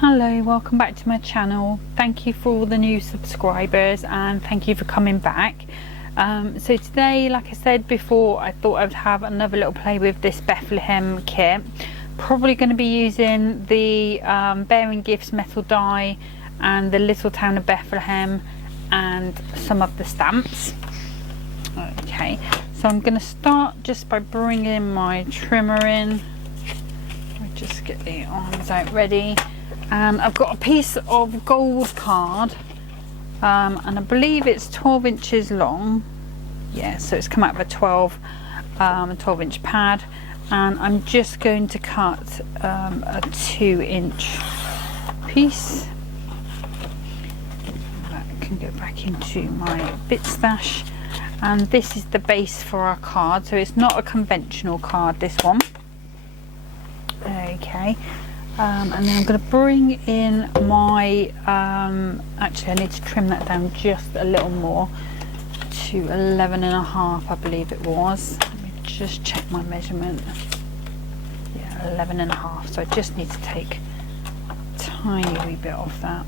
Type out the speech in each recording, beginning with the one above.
Hello, welcome back to my channel. Thank you for all the new subscribers and thank you for coming back. So today, like I said before, I thought I'd have another little play with this Bethlehem kit. Probably going to be using the Bearing Gifts metal die and the Little Town of Bethlehem and some of the stamps. Okay, so I'm going to start just by bringing my trimmer in. I'll just get the arms out ready. And I've got a piece of gold card and I believe it's 12 inches long. Yeah, so it's come out of a 12 inch pad, and I'm just going to cut a 2-inch piece. That can go back into my bit stash, and this is the base for our card, so it's not a conventional card, this one. Okay. And then I'm going to bring in my, actually I need to trim that down just a little more to 11.5, I believe it was. Let me just check my measurement. Yeah, 11.5, so I just need to take a tiny wee bit off that.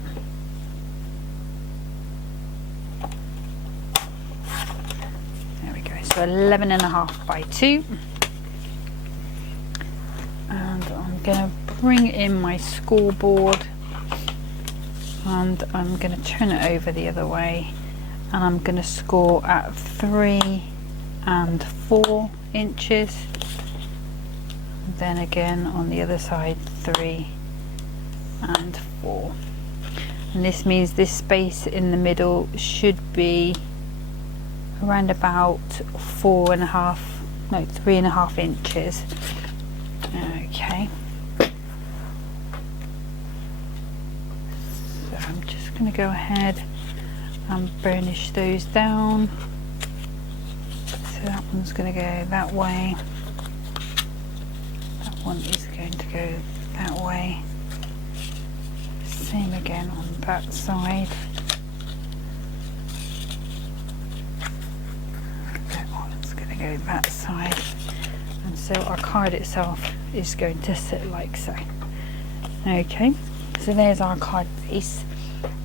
There we go, so 11.5 by 2. And I'm going to bring in my scoreboard, and I'm going to turn it over the other way, and I'm going to score at 3 and 4 inches, then again on the other side 3 and 4, and this means this space in the middle should be around about 3.5 inches. Okay, so I'm just going to go ahead and burnish those down. So that one's going to go that way, that one is going to go that way, same again on that side, that one's going to go that side. And so our card itself is going to sit like so. Okay, so there's our card base,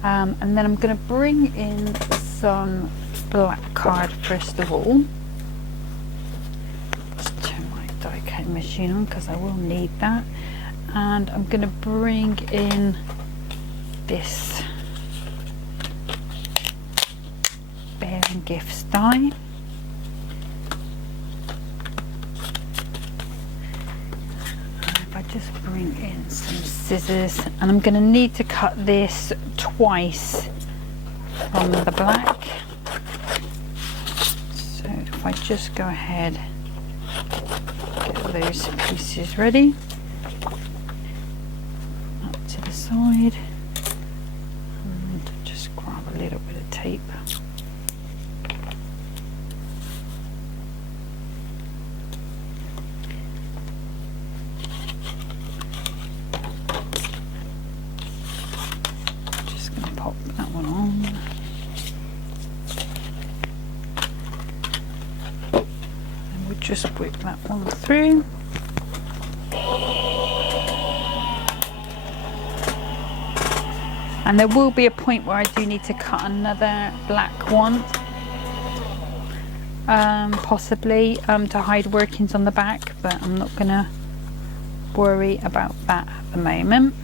and then I'm going to bring in some black card first of all. Just turn my die cutting machine on because I will need that, and I'm going to bring in this Bearing Gifts die. Just bring in some scissors, and I'm going to need to cut this twice from the black. So if I just go ahead, get those pieces ready, up to the side, and just grab a little bit of tape. Just whip that one through. And there will be a point where I do need to cut another black one, possibly to hide workings on the back, but I'm not gonna worry about that at the moment.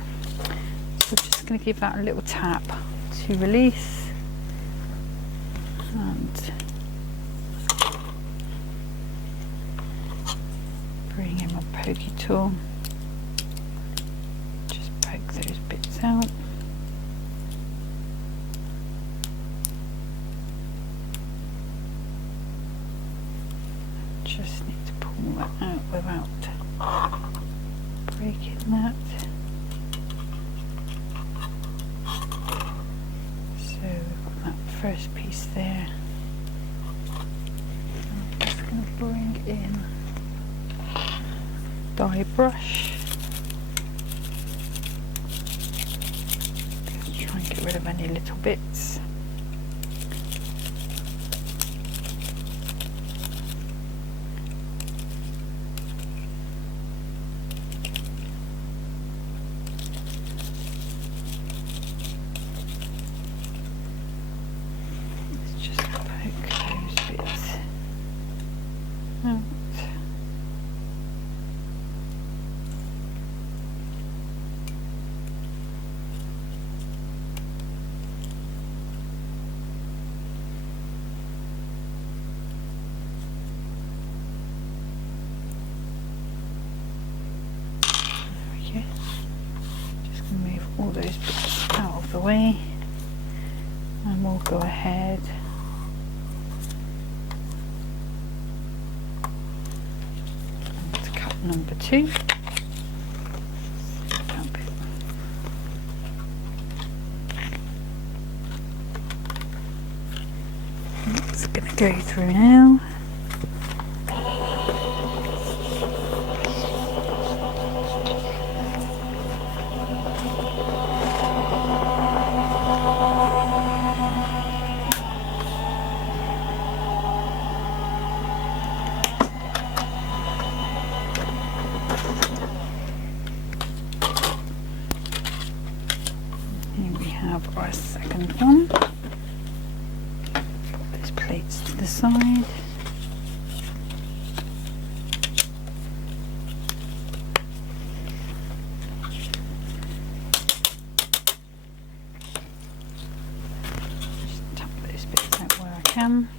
So I'm just gonna give that a little tap to release, and bring in my pokey tool, just poke those bits out. Just need to pull that out without breaking that. So we've got that first piece there. I'm just going to bring in die brush. Just try and get rid of any little bits. all those bits out of the way, and we'll go ahead and cut number 2. It's going to go through now. Here we have our second one. Put these plates to the side. Just tap those bits out where I can.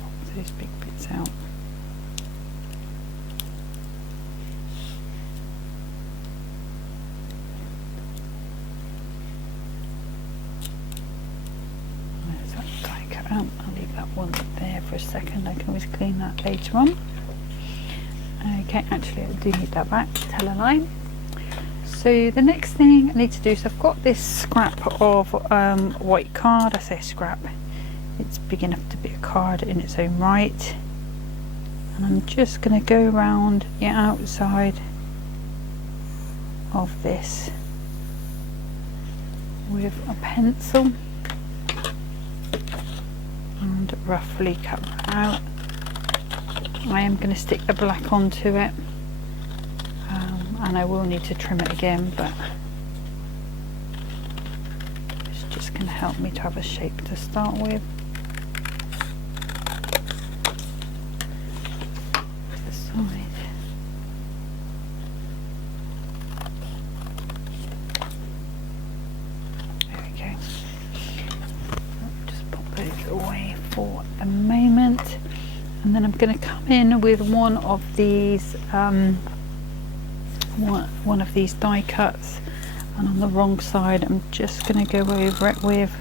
Pop those big bits out. I'll leave that one there for a second. I can always clean that later on. Okay, actually I do need that back, tell a lie. So the next thing I need to do is I've got this scrap of white card. I say scrap, it's big enough to be a card in its own right, and I'm just going to go around the outside of this with a pencil and roughly cut that out. I am going to stick the black onto it, and I will need to trim it again, but it's just going to help me to have a shape to start with. The side. There we go. Just pop those away for the moment, and then I'm going to come in with one of these one of these die cuts, and on the wrong side I'm just going to go over it with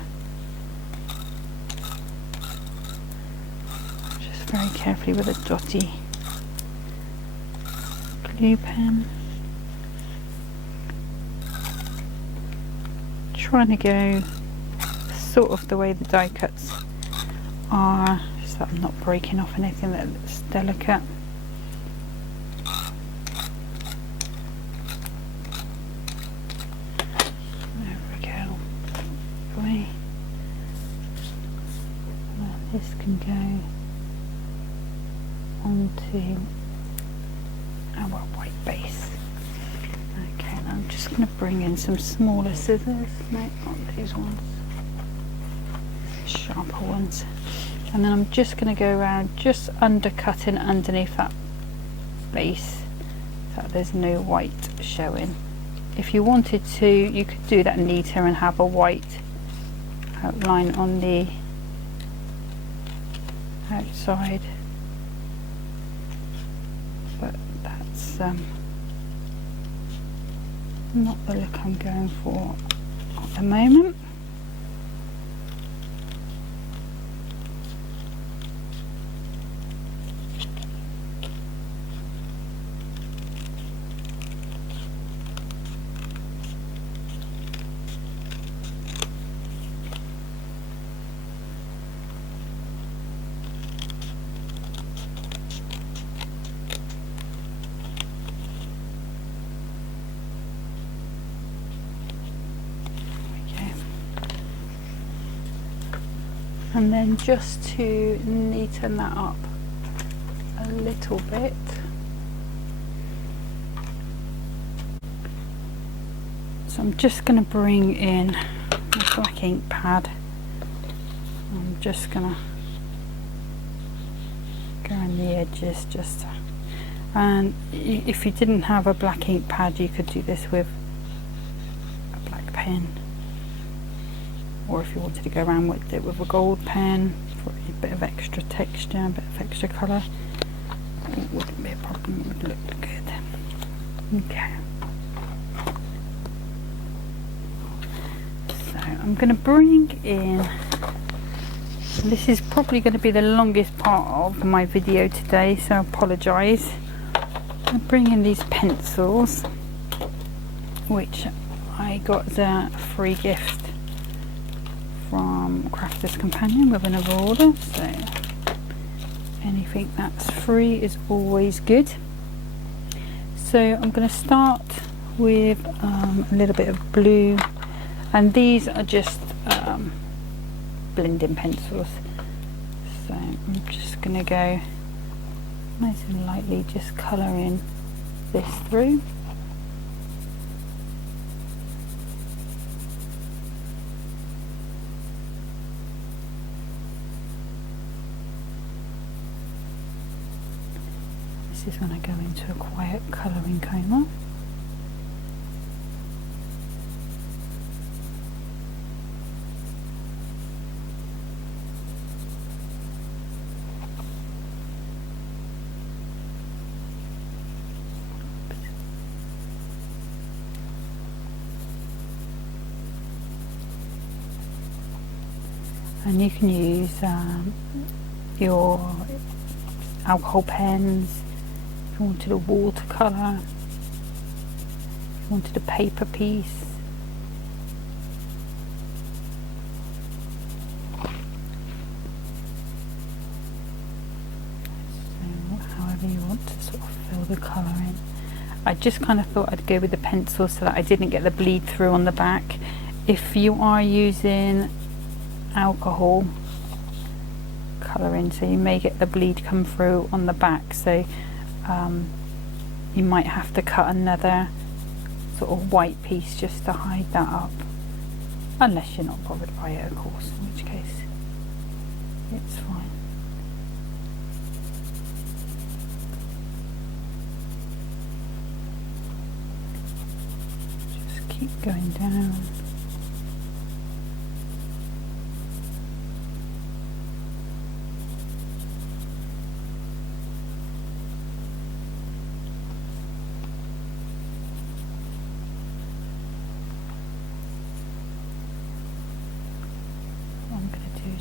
just very carefully with a dotty glue pen, trying to go sort of the way the die cuts are, so that I'm not breaking off anything that's delicate. There we go. Away. Now this can go onto our white base. Okay, and I'm just going to bring in some smaller scissors, no, not these ones, sharper ones. And then I'm just going to go around just undercutting underneath that base so that there's no white showing. If you wanted to, you could do that neater and have a white outline on the outside, but that's not the look I'm going for at the moment. And then just to neaten that up a little bit, so I'm just going to bring in a black ink pad. I'm just going to go on the edges just to, and if you didn't have a black ink pad you could do this with a black pen, or if you wanted to go around with it with a gold pen for a bit of extra texture, a bit of extra colour, it wouldn't be a problem, it would look good. Okay, I'm going to bring in, this is probably going to be the longest part of my video today, so I apologise. I'm bringing these pencils, which I got as a free gift from Crafters Companion with another order, so anything that's free is always good. So I'm going to start with a little bit of blue, and these are just blending pencils, so I'm just going to go nice and lightly just colouring this through. This is when I go into a quiet colouring coma. And you can use your alcohol pens, if you wanted a watercolour, if you wanted a paper piece. So however you want to sort of fill the colour in. I just kind of thought I'd go with the pencil so that I didn't get the bleed through on the back. If you are using alcohol colouring, so you may get the bleed come through on the back, so you might have to cut another sort of white piece just to hide that up, unless you're not bothered by it, of course, in which case it's fine. Just keep going down.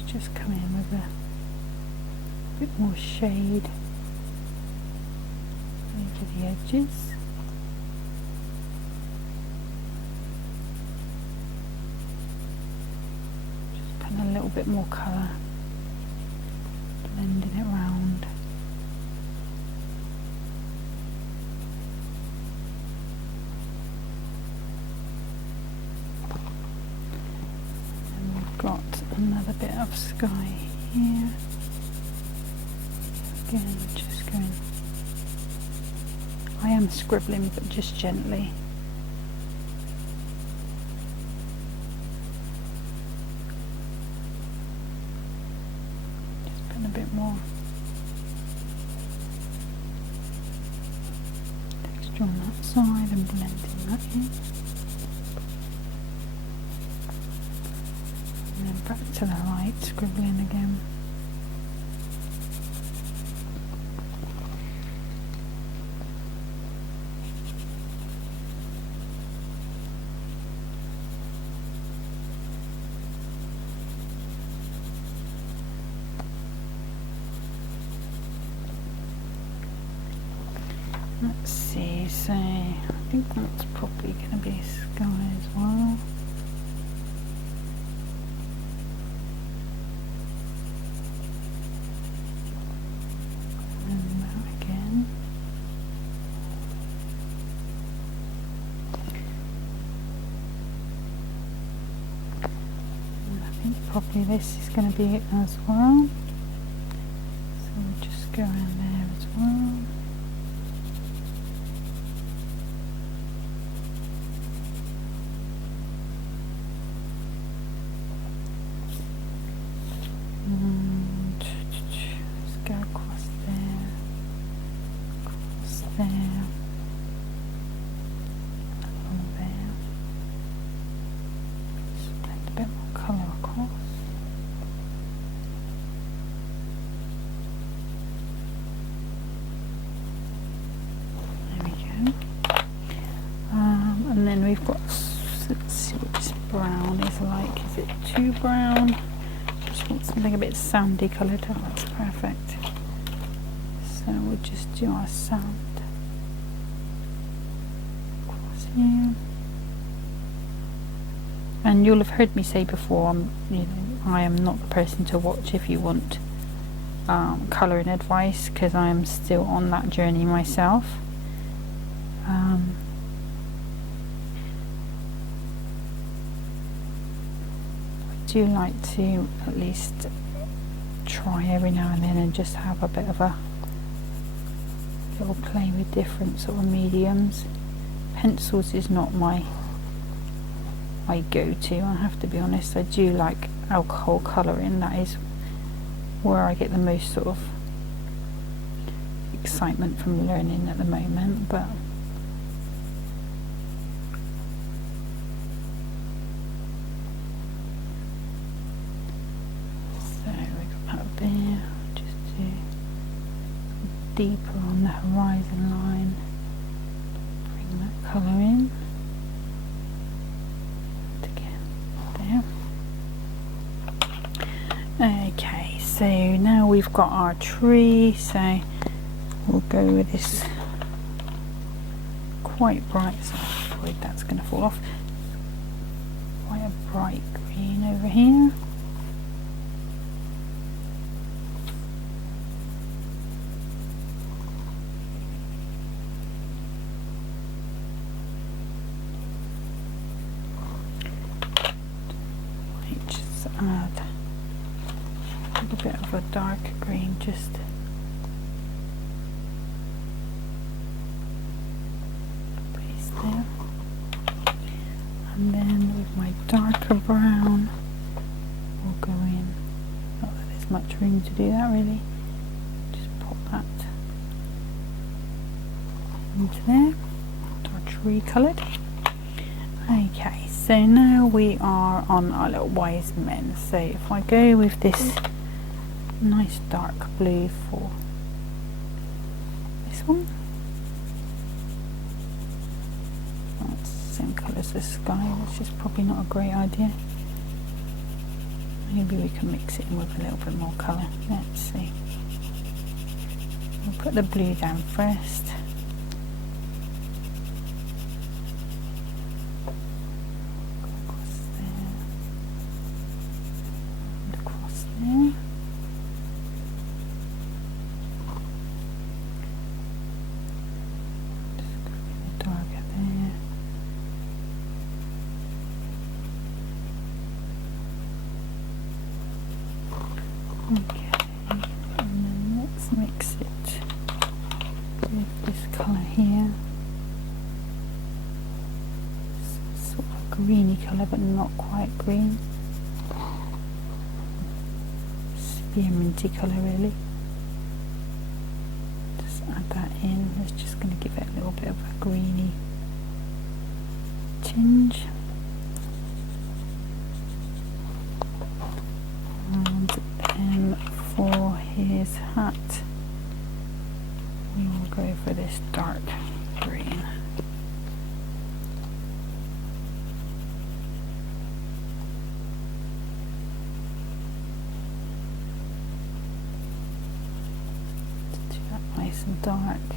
Just come in with a bit more shade over the edges. Just putting a little bit more colour, blending it round. And we've got another bit of sky here. Again, just going. I am scribbling, but just gently. Just putting a bit more texture on that side and blending that in. And then back to the light, scribbling again. Let's see, so I think that's probably going to be sky as well. And that again. And I think probably this is going to be it as well. So we'll just go around there as well. And let's go across there, along there. Just blend a bit more colour across. There we go. And then we've got, let's see which brown is like. Is it too brown? Just want something a bit sandy coloured. Oh, that's perfect. So we'll just do our sand across here. And you'll have heard me say before, I am not the person to watch if you want colouring advice, because I am still on that journey myself. I do like to at least try every now and then and just have a bit of a little play with different sort of mediums. Pencils is not my go-to, I have to be honest. I do like alcohol colouring. That is where I get the most sort of excitement from learning at the moment. But so we got that there. Just do deeper on the horizon line. Bring that colour in. Okay, so now we've got our tree, so we'll go with this quite bright, so I'm afraid that's going to fall off, quite a bright green over here. Might just add a bit of a darker green, just place there, and then with my darker brown we'll go in, not that there's much room to do that really, just pop that into there, our tree coloured. Okay, so now we are on our little wise men. So if I go with this nice dark blue for this one, that's the same colour as the sky, which is probably not a great idea. Maybe we can mix it in with a little bit more colour. Let's see. We'll put the blue down first. Okay, and then let's mix it with this colour here. It's sort of a greeny colour but not quite green. Spearminty colour really. Just add that in, it's just going to give it a little bit of a greeny tinge. And for his hat we will go for this dark green. Let's do that nice and dark.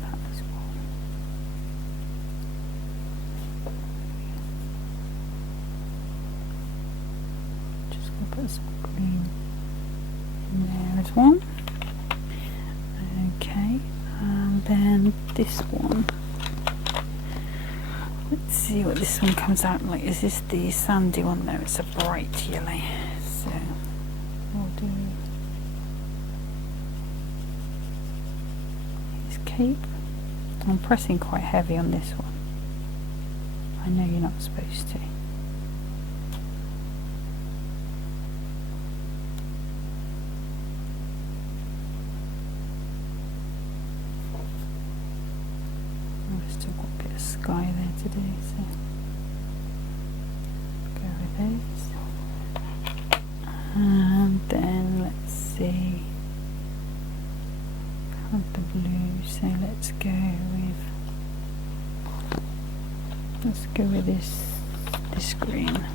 That as well. Put some green in there as well. Okay, and then this one, let's see what this one comes out like. Is this the sandy one? No, it's a bright yellow, so we'll do his cape. I'm pressing quite heavy on this one. I know you're not supposed to. Still got a bit of sky there to do, so go with those. And then let's see, have the blue, so let's go with this this green.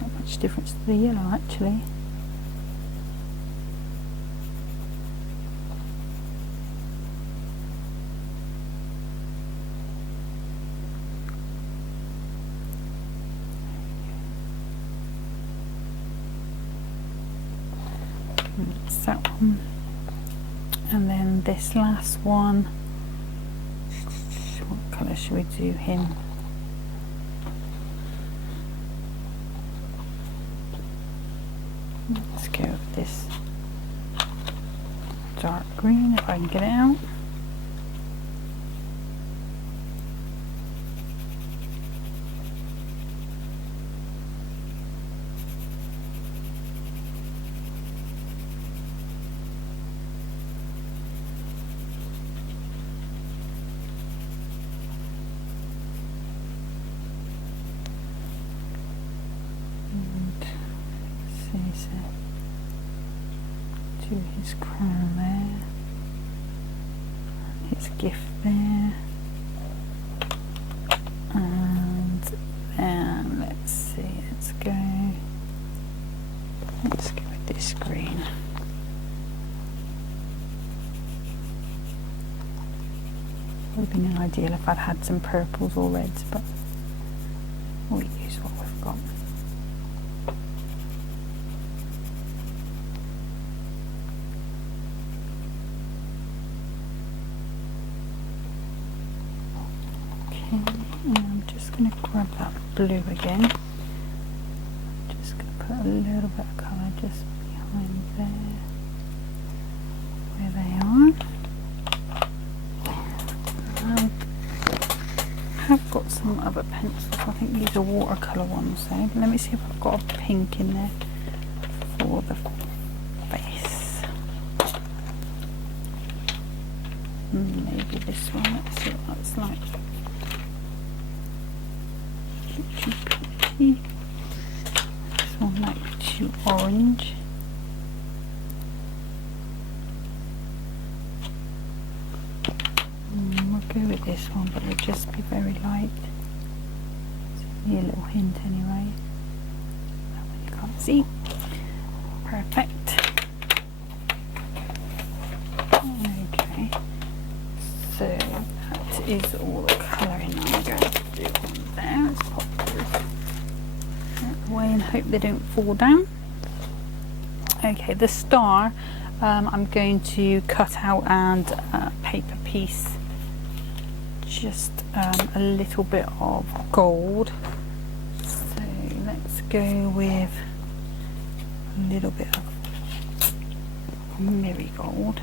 Not much difference to the yellow actually. That's that one. And then this last one, what colour should we do him? Let's go with this dark green if I can get it out. Do his crown there, his gift there, and then let's see, let's go with this green. Would have been ideal if I'd had some purples or reds, but we'll use what we've got. And I'm just going to grab that blue again. Just going to put a little bit of colour just behind there, where they are. I have got some other pencils. I think these are watercolour ones though. Let me see if I've got a pink in there for the face. Maybe this one. Let's see what that's like. This one might be too orange. We'll go with this one, but it'll just be very light. Give me a little hint anyway. That one you can't see. Perfect. Okay. So that is all the colouring I'm going to do on there. Let's pop those away and hope they don't fall down. Okay, the star I'm going to cut out and paper piece just a little bit of gold. So let's go with a little bit of marigold.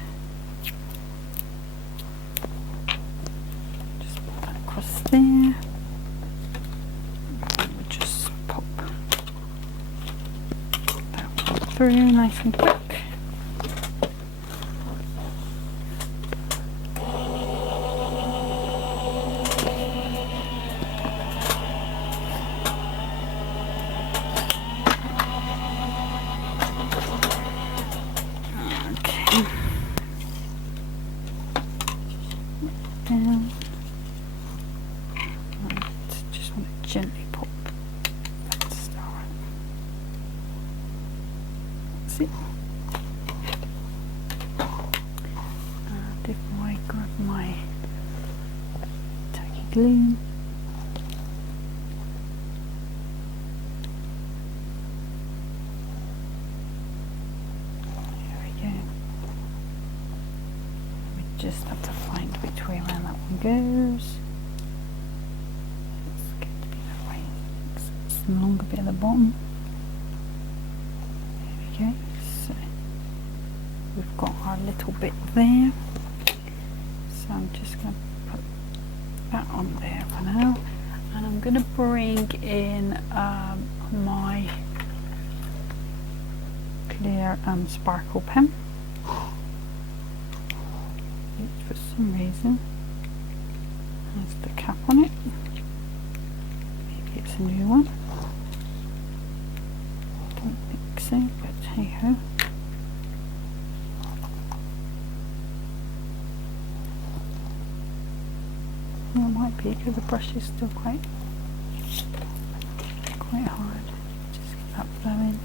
Just put that across there. And we'll just pop that one through nice and quick. Down. Right, just want to gently pop that star. That's it. And if I grab my tacky glue, just have to find which way around that one goes. It's going to be that way. It's the longer bit at the bottom. There we go. So we've got our little bit there. So I'm just going to put that on there for now. And I'm going to bring in my clear sparkle pen. For some reason has the cap on it. Maybe it's a new one. Don't think so, but hey ho. bumpy because the brush is still quite hard. Just get that flowing.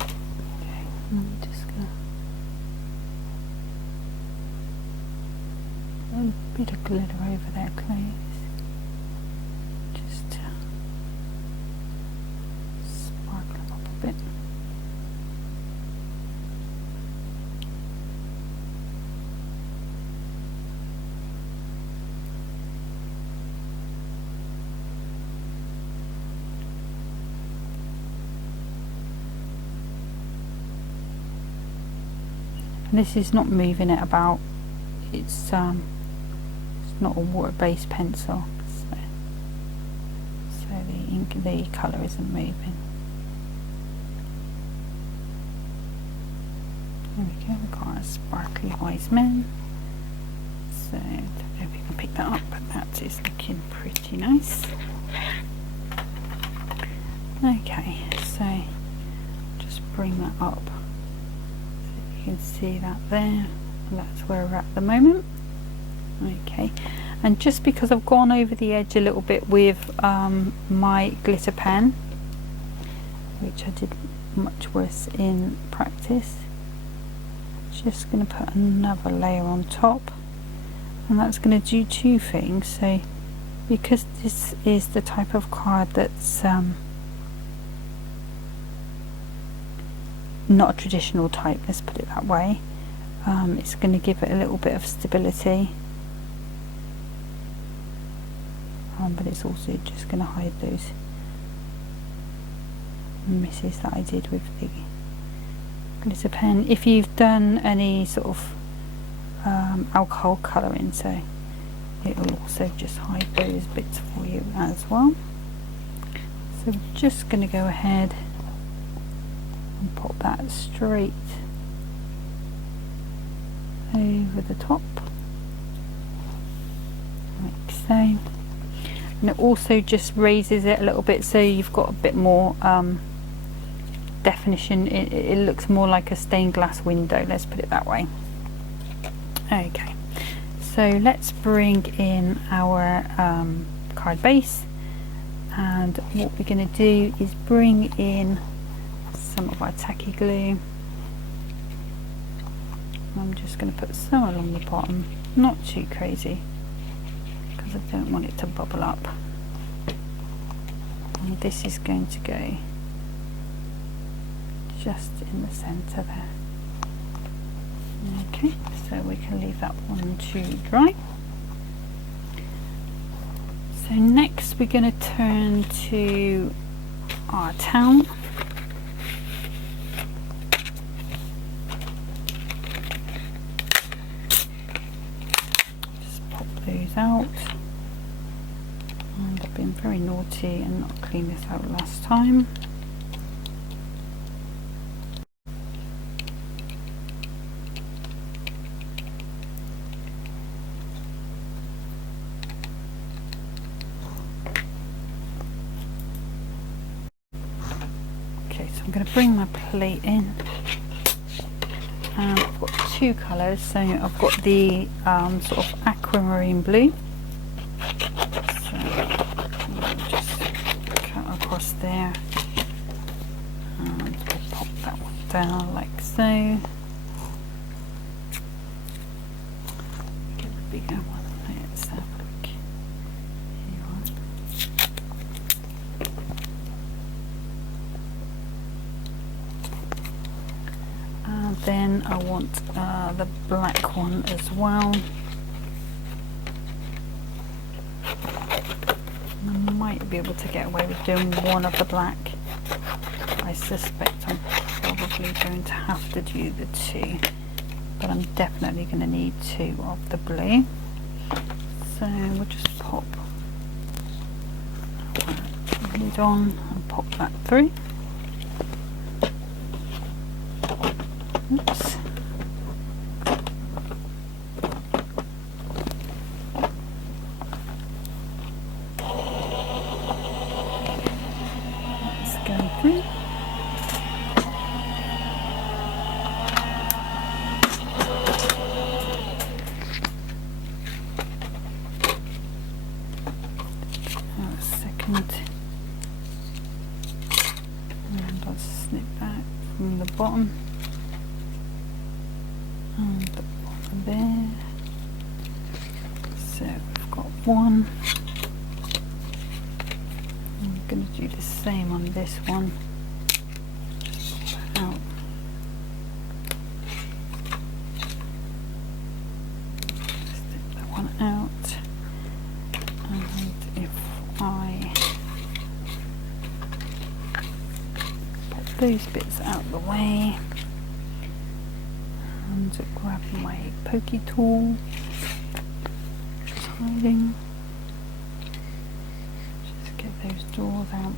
Okay, I'm just gonna a bit of glitter over their clothes, just to sparkle them up a bit. And this is not moving it about, it's not a water-based pencil, so the colour isn't moving. There we go, we've got our sparkly wise men. So I don't know if you can pick that up, but that is looking pretty nice. Okay, so just bring that up so you can see that there. And that's where we're at the moment. Okay, and just because I've gone over the edge a little bit with my glitter pen, which I did much worse in practice, just going to put another layer on top, and that's going to do two things. So because this is the type of card that's not a traditional type, let's put it that way, it's going to give it a little bit of stability, but it's also just going to hide those misses that I did with the glitter pen. If you've done any sort of alcohol colouring, so it will also just hide those bits for you as well. So we're just going to go ahead and pop that straight over the top like so. And it also just raises it a little bit, so you've got a bit more definition. It looks more like a stained glass window, let's put it that way. Okay, so let's bring in our card base, and what we're going to do is bring in some of our tacky glue. I'm just going to put some along the bottom, not too crazy, because I don't want it to bubble up. And this is going to go just in the centre there. Okay, so we can leave that one to dry. So next we're going to turn to our town. Out, and I've been very naughty and not cleaned this out last time. Okay, so I'm going to bring my plate in. I've got two colours, so I've got the sort of aquamarine blue, so I'll just cut across there and I'll pop that one down like so. Get the bigger one, let's have a look. Here on. And then I want the black one as well. I might be able to get away with doing one of the black. I suspect I'm probably going to have to do the two, but I'm definitely going to need two of the blue. So we'll just pop the lid on and pop that through. Oops. Let's go through. I'll snip that from the bottom and the bottom there. So we've got one. I'm going to do the same on this one. Just pop that out. Snip that one out. And if I pop those bits out of the way and grab my pokey tool, just hiding, just get those doors out.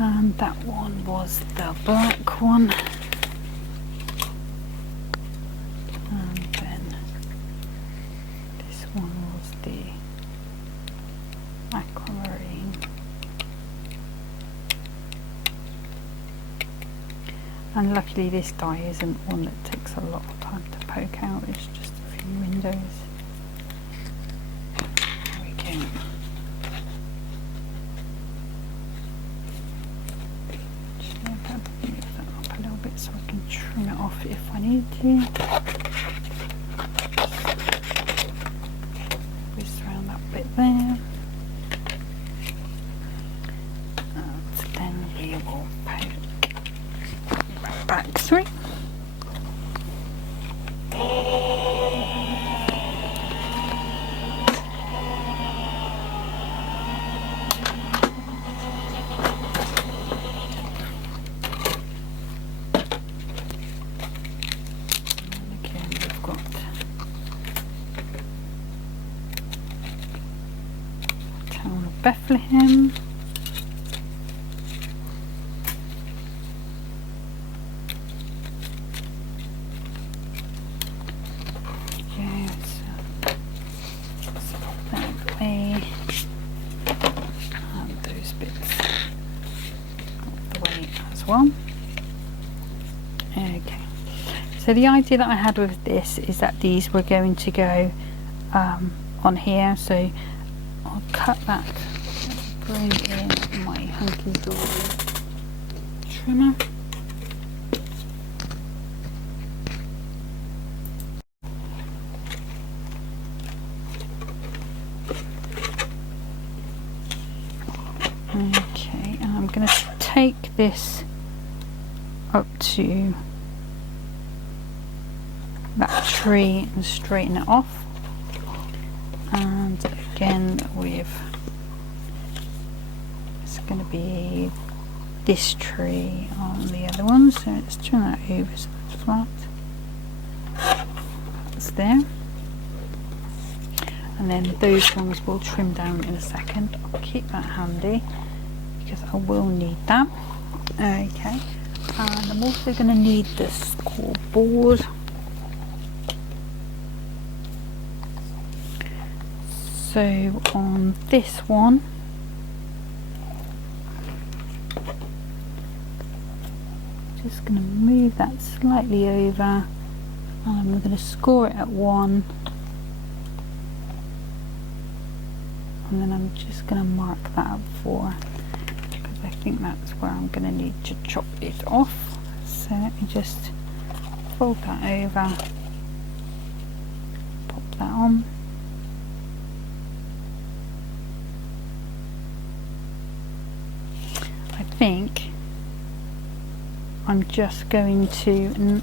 And that one was the black one, and then this one was the aquamarine. And luckily this die isn't one that takes a lot of time to poke out, it's just a few windows. There we go. So I can trim it off if I need to. Twist around that bit there. And then we will poke right back through. Bethlehem. Yes. Let's pop that away. And those bits out the way as well. Okay. So the idea that I had with this is that these were going to go on here. So I'll cut that. Bring in my hunky dory trimmer. Okay, and I'm going to take this up to that tree and straighten it off. And again with going to be this tree on the other one, so let's turn that over so it's flat. That's there, and then those ones will trim down in a second. I'll keep that handy because I will need that. Okay, and I'm also going to need the scoreboard. So on this one, just going to move that slightly over, and I'm going to score it at 1, and then I'm just going to mark that at 4 because I think that's where I'm going to need to chop it off. So let me just fold that over, pop that on. I think I'm just going to,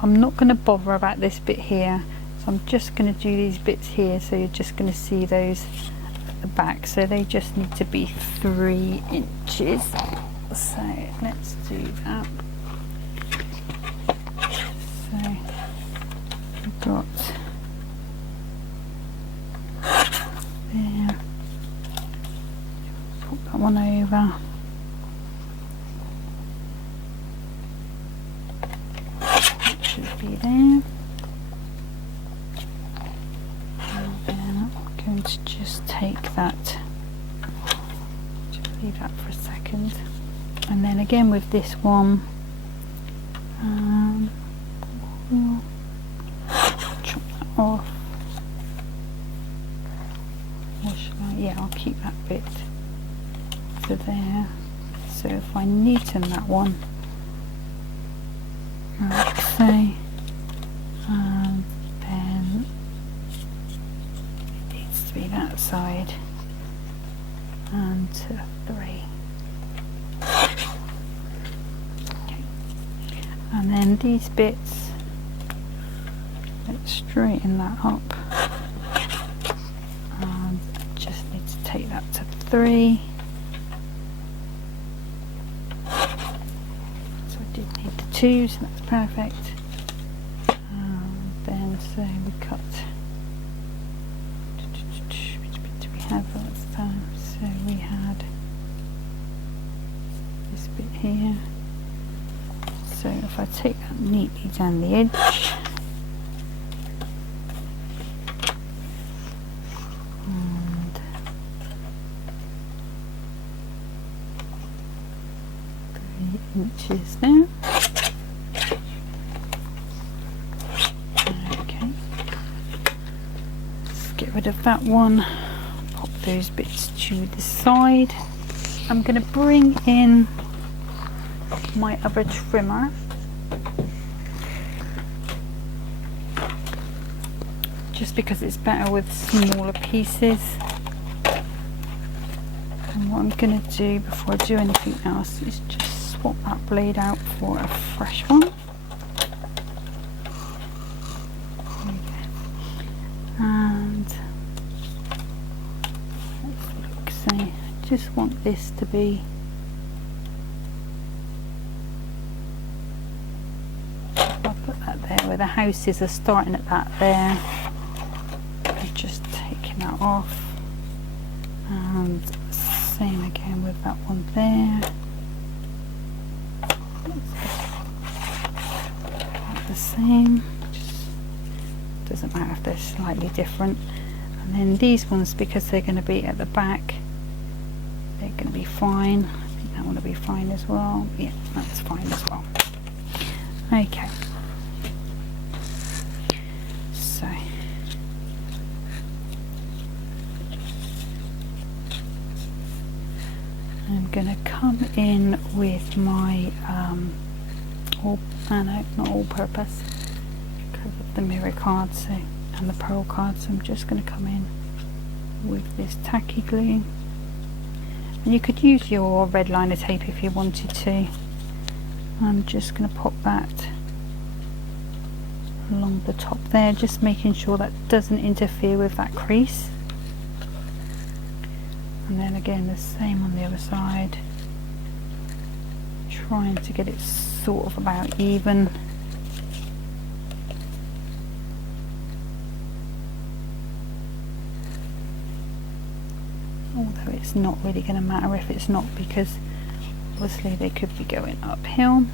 I'm not going to bother about this bit here, so I'm just going to do these bits here, so you're just going to see those at the back, so they just need to be 3 inches. So let's do that. So we've got there, put that one over. Be there, and then I'm going to just take that leave that for a second. And then again with this one, we'll chop that off. Or should I? Yeah, I'll keep that bit to there. So if I neaten that one, let's say, and then it needs to be that side, and to 3. Okay. And then these bits, let's straighten that up, and I just need to take that to 3. So I did need the 2, so that's perfect. And then so we cut, which bit do we have last time? So we had this bit here. So if I take that neatly down the edge, and 3 inches now. Okay, let's get rid of that one. Pop those bits to the side. I'm going to bring in my other trimmer. Just because it's better with smaller pieces. And what I'm going to do before I do anything else is just swap that blade out for a fresh one. There we go. And let's look, say, I just want this to be where the houses are starting at that there. I'm just taking that off, and same again with that one there. The same, just doesn't matter if they're slightly different. And then these ones, because they're going to be at the back, they're going to be fine. I think that one will be fine as well. Yeah, that's fine as well. Okay. So I'm going to come in with my not all-purpose, because of the mirror card, so, and the pearl card. So I'm just going to come in with this tacky glue, and you could use your red liner tape if you wanted to. I'm just going to pop that along the top there, just making sure that doesn't interfere with that crease. And then again the same on the other side, trying to get it sort of about even. Although it's not really going to matter if it's not, because obviously they could be going uphill.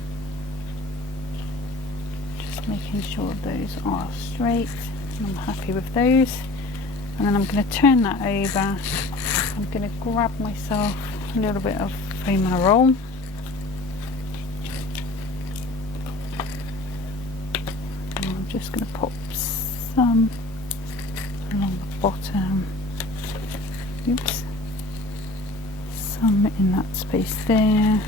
Just making sure those are straight, and I'm happy with those. And then I'm going to turn that over. I'm going to grab myself a little bit of foam and a roll. And I'm just going to pop some along the bottom. Oops. Some in that space there.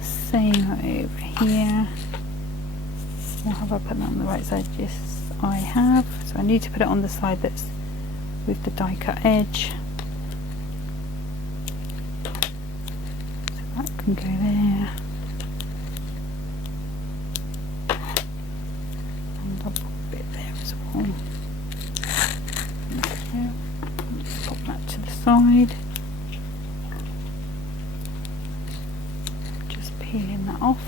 Same over here. Or have I put that on the right side? Yes, I have. So I need to put it on the side that's with the die cut edge. So that can go there. And I'll put a bit there as well. There. Let's pop that to the side. Just peeling that off.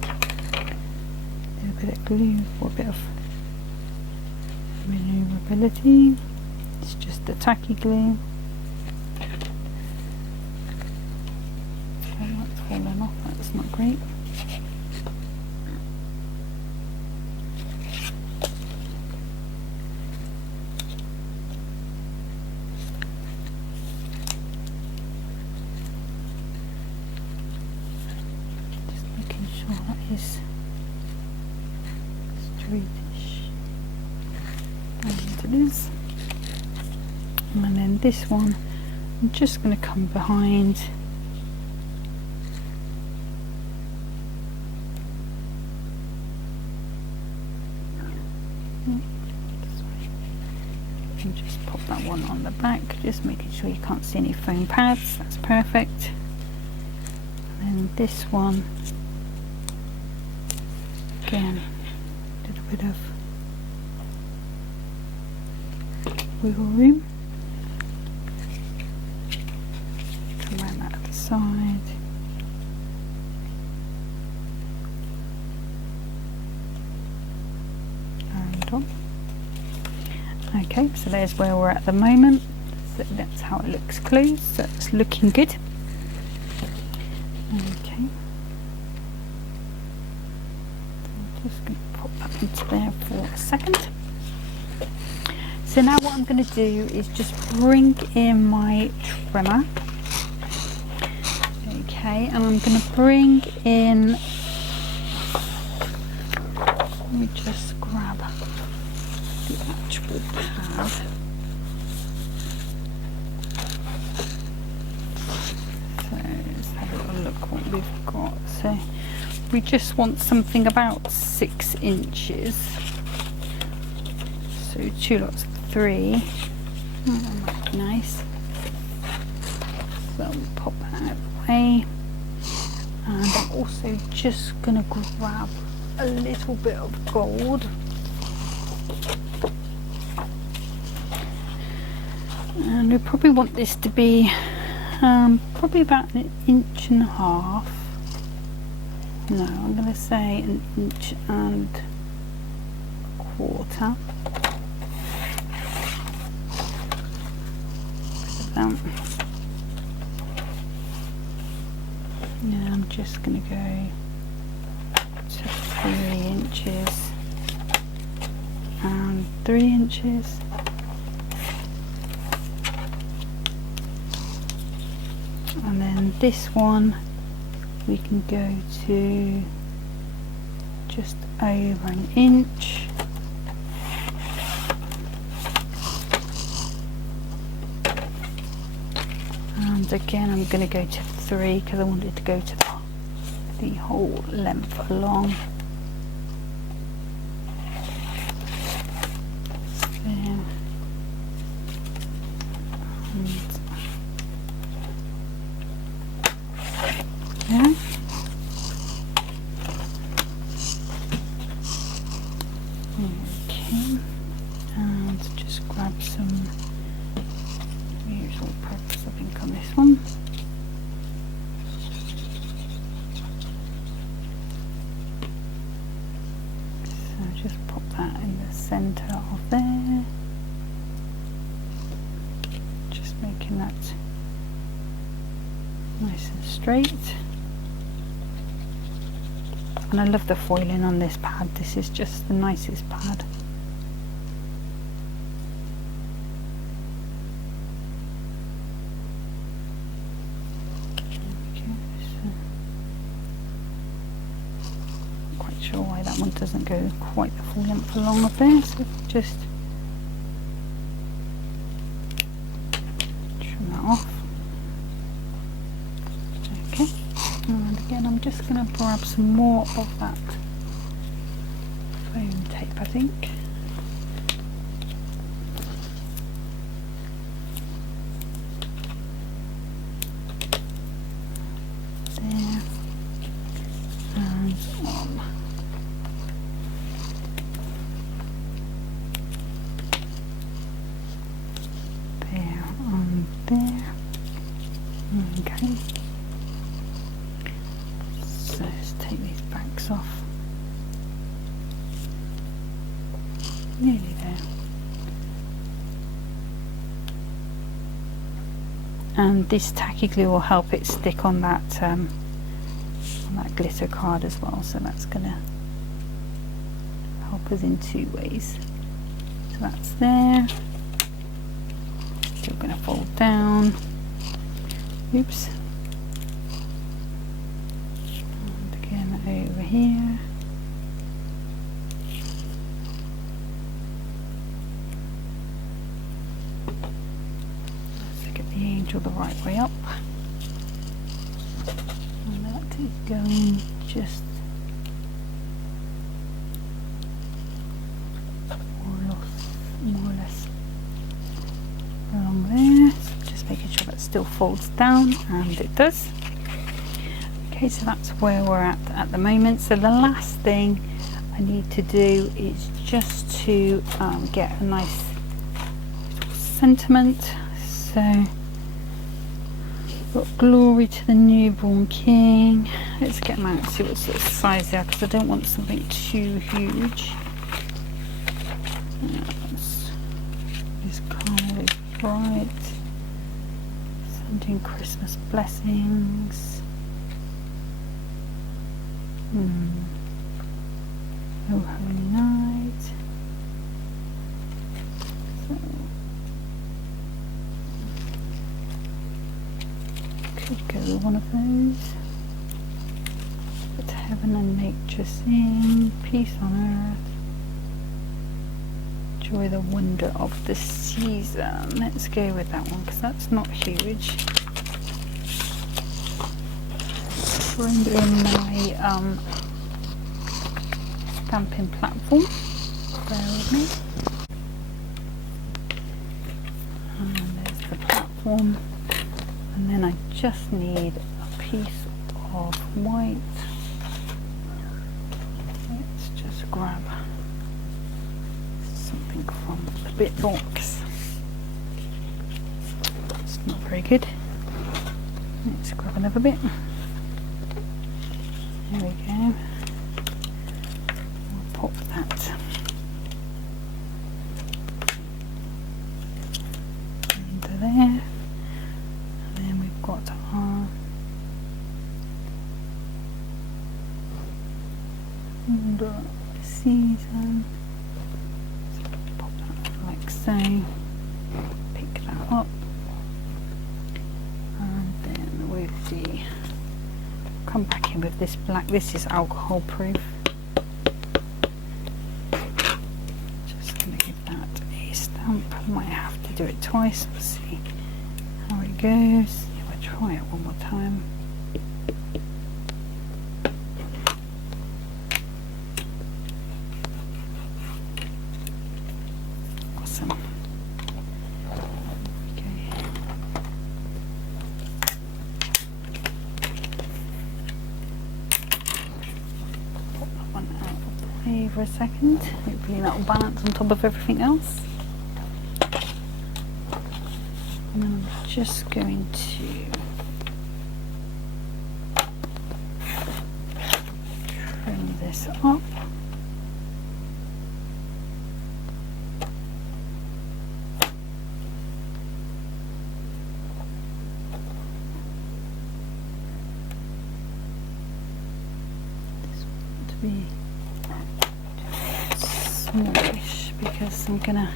Do a bit of glue for a bit of maneuverability. It's just the tacky glue. Okay, that's fallen off, that's not great. colours. And then this one, I'm just going to come behind. And just pop that one on the back, just making sure you can't see any foam pads. That's perfect. And then this one, again, a little bit of wiggle room. Come around that other side. And on. Okay, so there's where we're at the moment. So that's how it looks closed. So it's looking good. Okay. I'm just going to pop that into there for a second. So now what I'm going to do is just bring in my trimmer. Okay, and I'm going to bring in, let me just grab the actual pad. So let's have a little look what we've got. So we just want something about 6 inches. So 2 lots of 3. Oh, that might be nice. So we'll pop that out of the way. And I'm also just going to grab a little bit of gold. And we probably want this to be probably about 1.5 inches. No, I'm going to say 1.25 inches. Yeah, I'm just going to go to 3 inches and 3 inches. And then this one we can go to just over 1 inch. And again I'm going to go to 3 because I wanted to go to the whole length along. There. And there. Okay, and just grab some usual purpose, I think, on this one. So just pop that in the centre of there, just making that nice and straight. And I love the foiling on this pad. This is just the nicest pad. Quite sure why that one doesn't go quite the full length along of there, so just trim that off. Okay, and again I'm just going to grab some more of that foam tape, I think. There and on. There and there. Okay. So let's take these backs off. Nearly there. And this tacky glue will help it stick on that glitter card as well, so that's going to help us in 2 ways. So that's there. Still going to fold down. Oops. And again over here. schedule the right way up. And that is going just more or less along there. So just making sure that still folds down, and it does. Okay, so that's where we're at the moment. So the last thing I need to do is just to get a nice sentiment. So got glory to the newborn king. Let's get them out and see what sort of size they are, because I don't want something too huge. This colour is bright. Sending Christmas blessings. Oh, holy night. So, could go with one of those. Put heaven and nature sing, peace on earth, joy the wonder of the season. Let's go with that one because that's not huge. Bring in my stamping platform. Bear with me. And there's the platform. And then I just need a piece of white. Let's just grab something from the bit box. It's not very good. Let's grab another bit. There we go. We'll pop that into there. And then we've got our season. So pop that like so. Pick that up. And then with the come back in with this black. This is alcohol proof. Just going to give that a stamp. I might have to do it twice. Let's see how it goes. Yeah, we'll try it one more time. Awesome. For a second, hopefully that will balance on top of everything else. And then I'm just going to trim this up. This one to be smallish because I'm gonna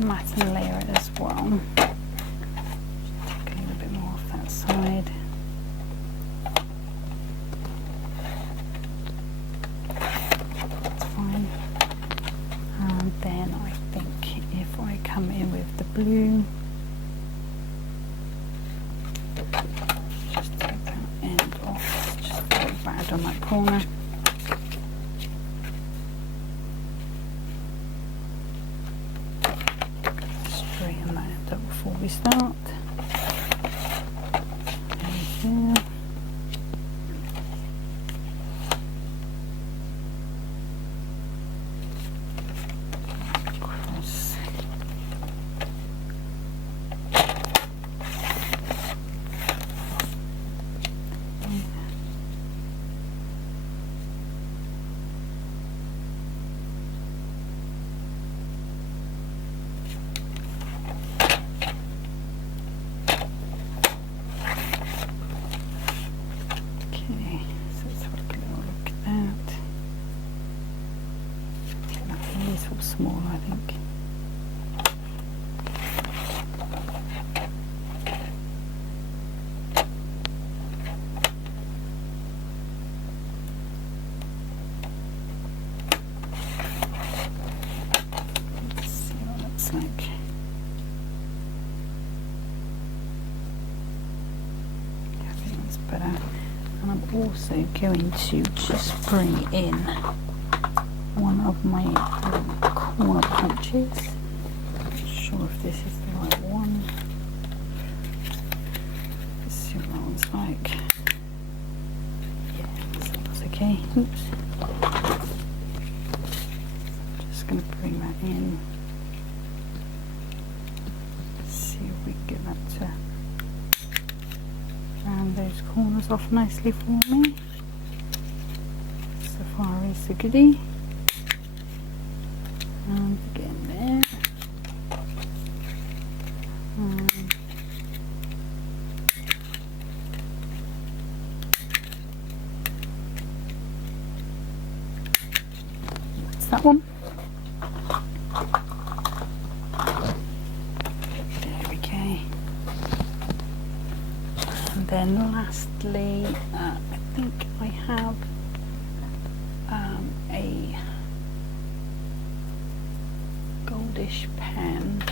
mat and layer it as well. Just take a little bit more off that side. That's fine. And then I think if I come in with the blue, just take that end off, just very bad on that corner. Straighten that end up before we start. There we go. Cross. Okay, so let's have a look at that. Take that a little small, I think. Let's see what it looks like. better. And I'm also going to just bring in one of my corner punches. Not sure if this is the right one. Let's see what that one's like. Yeah, that's okay. Oops. Just going to bring that in. See if we can get that to round those corners off nicely for me. So far is the goodie. And again there. That's that one. There we go. And then lastly, I think I have a goldish pen.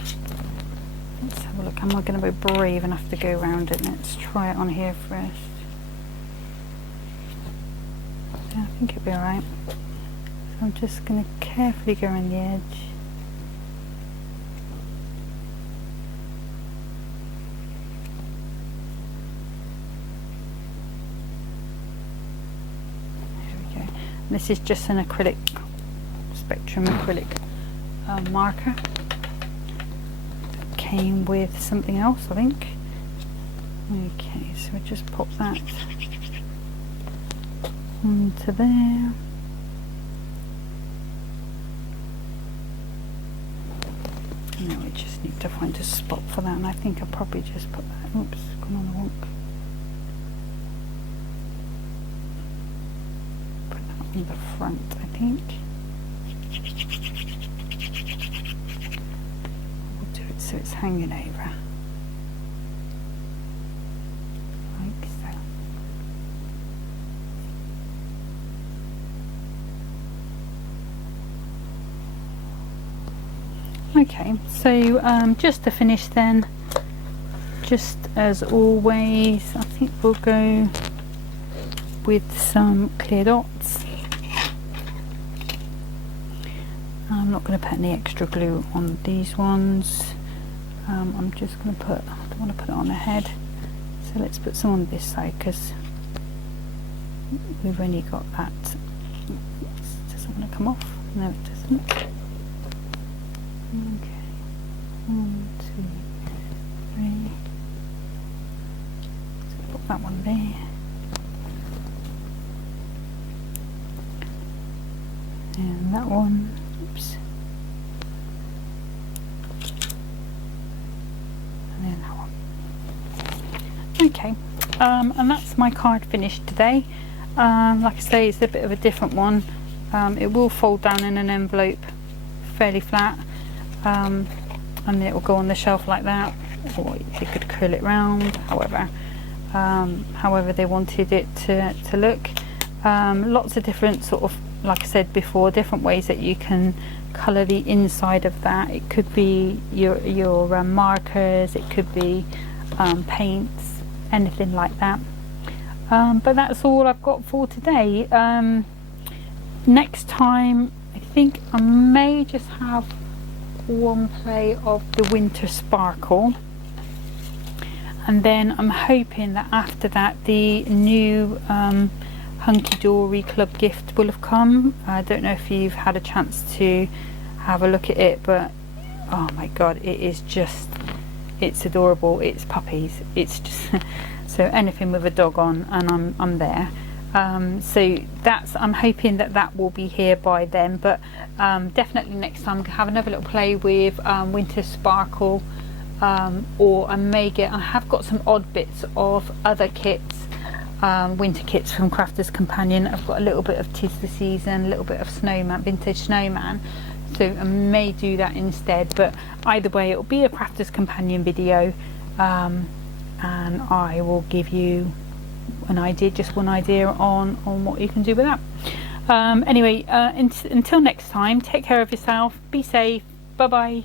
Let's have a look. Am I going to be brave enough to go around it? Let's try it on here first. Yeah, I think it'll be alright. So I'm just going to carefully go around the edge. There we go. This is just an acrylic, Spectrum acrylic marker. Came with something else, I think. Okay, so we just pop that onto there. Now we just need to find a spot for that, and I think I'll probably just put that. Oops, gone on the wonk. Put that on the front, I think. So it's hanging over like so. Okay, so just to finish then, just as always, I think we'll go with some clear dots. I'm not going to put any extra glue on these ones. I'm just going to put, I don't want to put it on the head, so let's put some on this side because we've only got that. It doesn't want to come off. No, it doesn't. Okay, 1, 2, 3. So put that one there. And that one. Oops. Okay, and that's my card finished today. Like I say, it's a bit of a different one. It will fold down in an envelope fairly flat, and it will go on the shelf like that, or they could curl it round, however they wanted it to look. Lots of different sort of, like I said before, different ways that you can colour the inside of that. It could be your markers, it could be paints, anything like that. But that's all I've got for today. Next time I think I may just have one play of the Winter Sparkle, and then I'm hoping that after that the new Hunky Dory Club gift will have come. I don't know if you've had a chance to have a look at it, but oh my god, it is just, it's adorable. It's puppies, it's just so anything with a dog on, and I'm there. So that's, I'm hoping that that will be here by then, but definitely next time have another little play with Winter Sparkle, or I have got some odd bits of other kits, winter kits from Crafter's Companion. I've got a little bit of 'Tis the Season, a little bit of Snowman, Vintage Snowman, so I may do that instead. But either way, it'll be a Crafter's Companion video, and I will give you an idea, just one idea on what you can do with that. Anyway, until next time, take care of yourself, be safe, bye bye.